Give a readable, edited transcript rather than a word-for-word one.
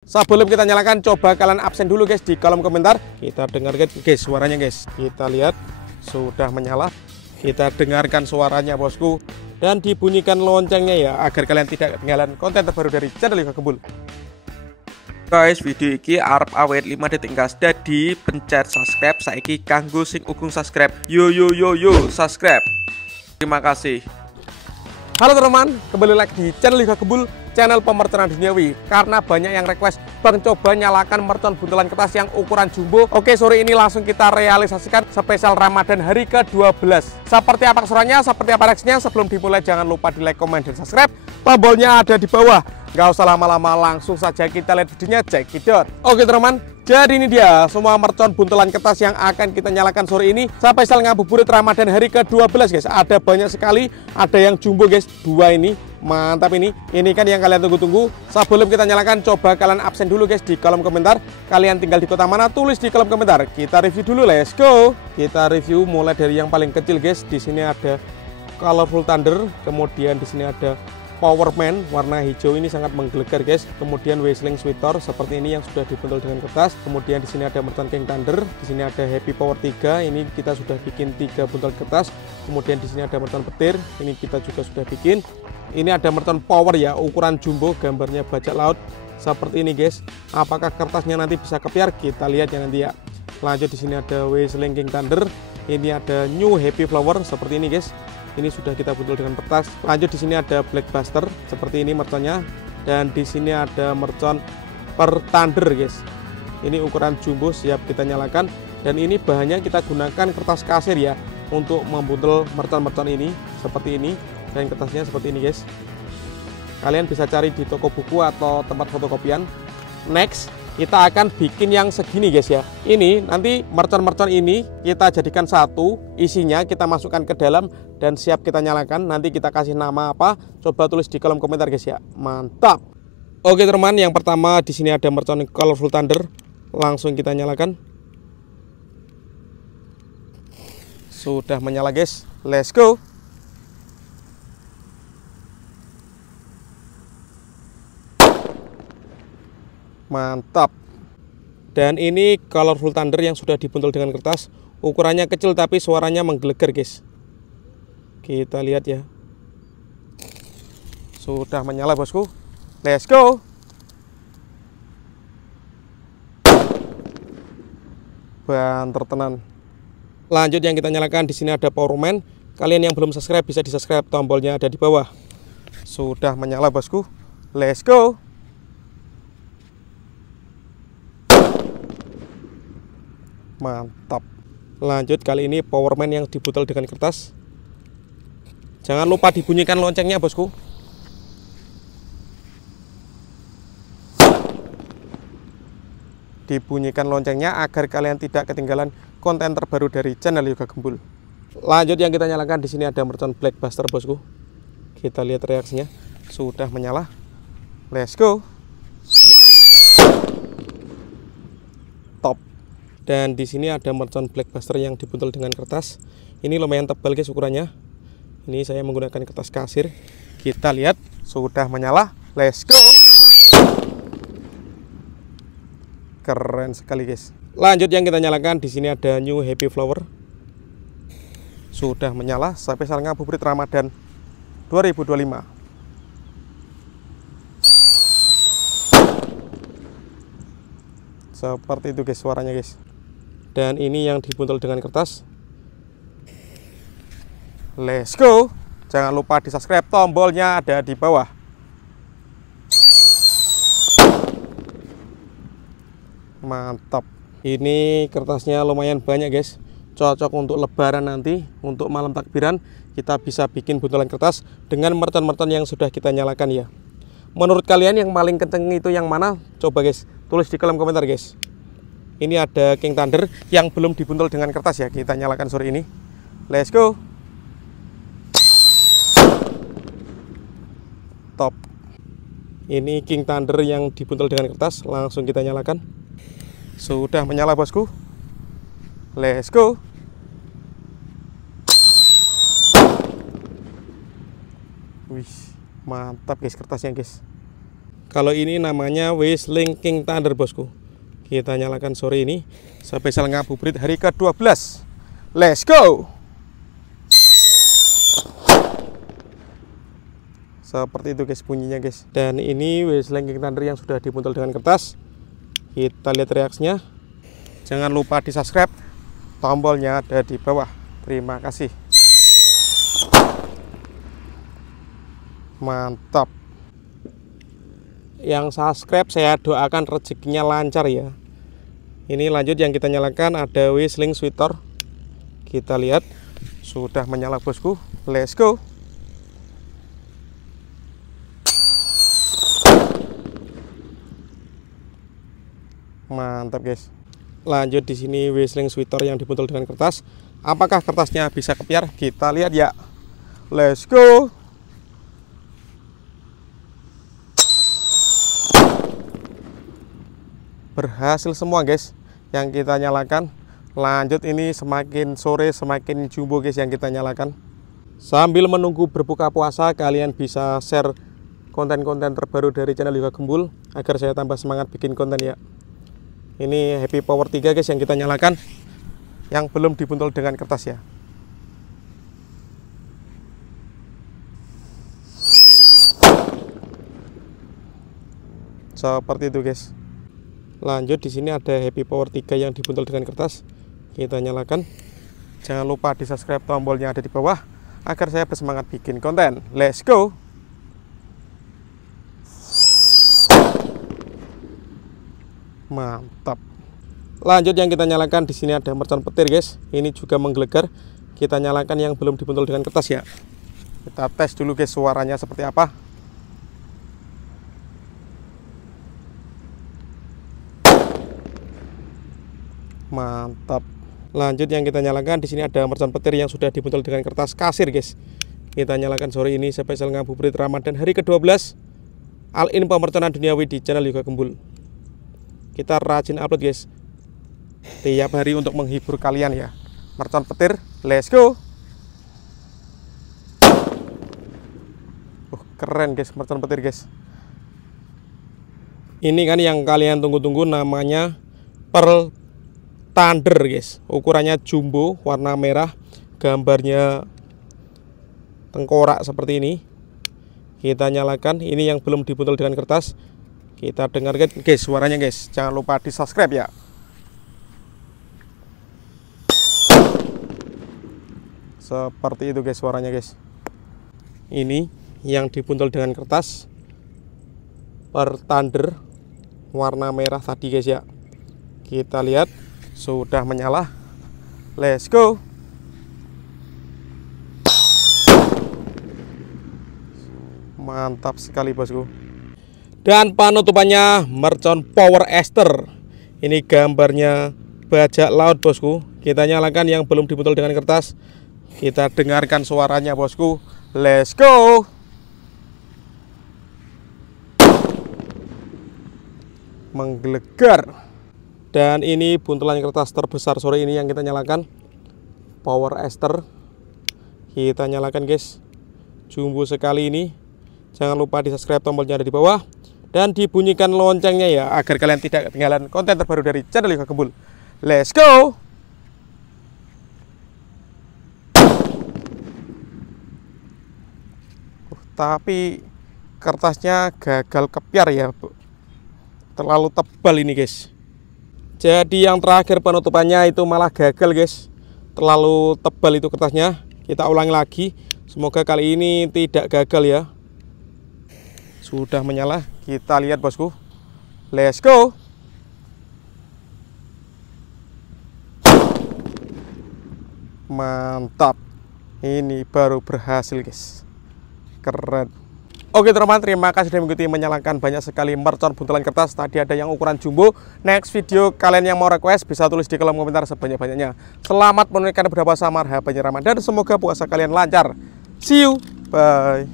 Sebelum kita nyalakan, coba kalian absen dulu guys di kolom komentar. Kita dengarkan guys suaranya guys. Kita lihat sudah menyala. Kita dengarkan suaranya bosku. Dan dibunyikan loncengnya ya, agar kalian tidak ketinggalan konten terbaru dari channel Yoga Gembul. Guys, video ini arep awet 5 detik gas. Jadi pencet subscribe saiki kanggo sing ugung subscribe. Yo subscribe. Terima kasih. Halo teman-teman, kembali lagi di channel Yoga Gembul, channel pemerconaan duniawi. Karena banyak yang request, Bang coba nyalakan mercon buntelan kertas yang ukuran jumbo. Oke, sore ini langsung kita realisasikan spesial Ramadan hari ke-12. Seperti apa keseruannya, seperti apa reaksinya, sebelum dimulai jangan lupa di like, komen, dan subscribe. Tombolnya ada di bawah. Nggak usah lama-lama, langsung saja kita lihat videonya, check it out. Oke teman-teman, jadi ini dia semua mercon buntelan kertas yang akan kita nyalakan sore ini. Spesial ngabuburit Ramadan hari ke-12 guys. Ada banyak sekali, ada yang jumbo guys, dua ini. Mantap ini kan yang kalian tunggu-tunggu. Sebelum kita nyalakan, coba kalian absen dulu guys di kolom komentar. Kalian tinggal di kota mana, tulis di kolom komentar. Kita review dulu, let's go. Kita review mulai dari yang paling kecil guys. Di sini ada Colorful Thunder, kemudian di sini ada Powerman warna hijau, ini sangat menggelegar guys. Kemudian Whistling Sweeter seperti ini yang sudah dibentul dengan kertas. Kemudian di sini ada mercon King Thunder, di sini ada Happy Power 3, ini kita sudah bikin 3 buntel kertas. Kemudian di sini ada mercon petir, ini kita juga sudah bikin. Ini ada mercon Power ya, ukuran jumbo, gambarnya bajak laut seperti ini guys. Apakah kertasnya nanti bisa kepiar? Kita lihat ya nanti ya. Lanjut di sini ada Whistling King Thunder, ini ada New Happy Flower seperti ini guys. Ini sudah kita buntul dengan kertas. Lanjut di sini ada Blackbuster seperti ini merconnya, dan di sini ada mercon per Thunder guys. Ini ukuran jumbo, siap kita nyalakan. Dan ini bahannya kita gunakan kertas kasir ya untuk membuntel mercon-mercon ini seperti ini, dan kertasnya seperti ini guys. Kalian bisa cari di toko buku atau tempat fotokopian. Next, kita akan bikin yang segini guys ya. Ini nanti mercon-mercon ini kita jadikan satu, isinya kita masukkan ke dalam dan siap kita nyalakan. Nanti kita kasih nama apa? Coba tulis di kolom komentar guys ya. Mantap. Oke teman, yang pertama di sini ada mercon Colorful Thunder. Langsung kita nyalakan. Sudah menyala guys. Let's go. Mantap. Dan ini Colorful Thunder yang sudah dibuntul dengan kertas. Ukurannya kecil tapi suaranya menggelegar guys. Kita lihat ya. Sudah menyala bosku. Let's go. Banter tenan. Lanjut yang kita nyalakan, di sini ada Powerman. Kalian yang belum subscribe bisa di subscribe, tombolnya ada di bawah. Sudah menyala bosku. Let's go. Mantap. Lanjut kali ini Powerman yang dibuntel dengan kertas. Jangan lupa dibunyikan loncengnya bosku. Dibunyikan loncengnya agar kalian tidak ketinggalan konten terbaru dari channel Yoga Gembul. Lanjut yang kita nyalakan, di sini ada mercon Blackbuster bosku. Kita lihat reaksinya. Sudah menyala. Let's go. Top. Dan di sini ada mercon Blackbuster yang dibuntel dengan kertas. Ini lumayan tebal guys ukurannya. Ini saya menggunakan kertas kasir. Kita lihat sudah menyala. Let's go. Keren sekali guys. Lanjut yang kita nyalakan, di sini ada New Happy Flower. Sudah menyala. Spesial ngabuburit Ramadan 2025. Seperti itu guys suaranya guys. Dan ini yang dibuntel dengan kertas. Let's go. Jangan lupa di subscribe, tombolnya ada di bawah. Mantap. Ini kertasnya lumayan banyak guys. Cocok untuk lebaran nanti, untuk malam takbiran. Kita bisa bikin buntelan kertas dengan mercon-mercon yang sudah kita nyalakan ya. Menurut kalian yang paling kenceng itu yang mana? Coba guys, tulis di kolom komentar guys. Ini ada King Thunder yang belum dibuntel dengan kertas ya. Kita nyalakan sore ini. Let's go. Top. Ini King Thunder yang dibuntel dengan kertas. Langsung kita nyalakan. Sudah menyala bosku. Let's go. Wih, mantap guys kertasnya guys. Kalau ini namanya Whistling King Thunder bosku. Kita nyalakan sore ini spesial ngabuburit hari ke-12. Let's go. Seperti itu guys bunyinya guys. Dan ini Whistling King Thunder yang sudah dipuntul dengan kertas. Kita lihat reaksinya. Jangan lupa di subscribe. Tombolnya ada di bawah. Terima kasih. Mantap. Yang subscribe saya doakan rezekinya lancar ya. Ini lanjut yang kita nyalakan ada Whistling Sweeter. Kita lihat sudah menyala bosku. Let's go. Mantap guys. Lanjut di sini Whistling Sweeter yang dipuntul dengan kertas. Apakah kertasnya bisa kepiar? Kita lihat ya. Let's go. Berhasil semua guys yang kita nyalakan. Lanjut ini semakin sore semakin jumbo guys yang kita nyalakan. Sambil menunggu berbuka puasa, kalian bisa share konten-konten terbaru dari channel Yoga Gembul agar saya tambah semangat bikin konten ya. Ini Happy Power 3 guys yang kita nyalakan, yang belum dibuntul dengan kertas ya. Seperti itu guys. Lanjut di sini ada Happy Power 3 yang dibuntul dengan kertas. Kita nyalakan. Jangan lupa di subscribe, tombolnya ada di bawah agar saya bersemangat bikin konten. Let's go. Mantap. Lanjut yang kita nyalakan di sini ada mercon petir guys. Ini juga menggelegar. Kita nyalakan yang belum dibuntul dengan kertas ya. Kita tes dulu guys suaranya seperti apa. Mantap. Lanjut yang kita nyalakan di sini ada mercon petir yang sudah dibuntul dengan kertas kasir guys. Kita nyalakan sore ini spesial ngabuburit Ramadan hari ke-12. All-in pemerconan duniawi di channel Yoga Gembul. Kita rajin upload guys tiap hari untuk menghibur kalian ya. Mercon petir, let's go. Keren guys mercon petir guys. Ini kan yang kalian tunggu-tunggu, namanya Pearl Thunder guys. Ukurannya jumbo, warna merah, gambarnya tengkorak seperti ini. Kita nyalakan, ini yang belum dibuntul dengan kertas. Kita dengarkan guys suaranya guys. Jangan lupa di subscribe ya. Seperti itu guys suaranya guys. Ini yang dibuntul dengan kertas Pearl Thunder warna merah tadi guys ya. Kita lihat sudah menyala. Let's go. Mantap sekali bosku. Dan penutupannya mercon Power Ester. Ini gambarnya bajak laut bosku. Kita nyalakan yang belum dibuntul dengan kertas. Kita dengarkan suaranya bosku. Let's go. Menggelegar. Dan ini buntulan kertas terbesar sore ini yang kita nyalakan. Power Ester. Kita nyalakan guys. Jumbo sekali ini. Jangan lupa di subscribe, tombolnya ada di bawah. Dan dibunyikan loncengnya ya, agar kalian tidak ketinggalan konten terbaru dari channel Yoga Gembul. Let's go. Tapi kertasnya gagal kepiar ya, terlalu tebal ini guys. Jadi yang terakhir penutupannya itu malah gagal guys, terlalu tebal itu kertasnya. Kita ulangi lagi, semoga kali ini tidak gagal ya. Sudah menyala, kita lihat bosku. Let's go. Mantap. Ini baru berhasil guys. Keren. Oke teman-teman, terima kasih sudah mengikuti menyalakan banyak sekali mercon buntulan kertas. Tadi ada yang ukuran jumbo. Next video kalian yang mau request bisa tulis di kolom komentar sebanyak-banyaknya. Selamat menunaikan berpuasa marhaban Ramadan. Semoga puasa kalian lancar. See you. Bye.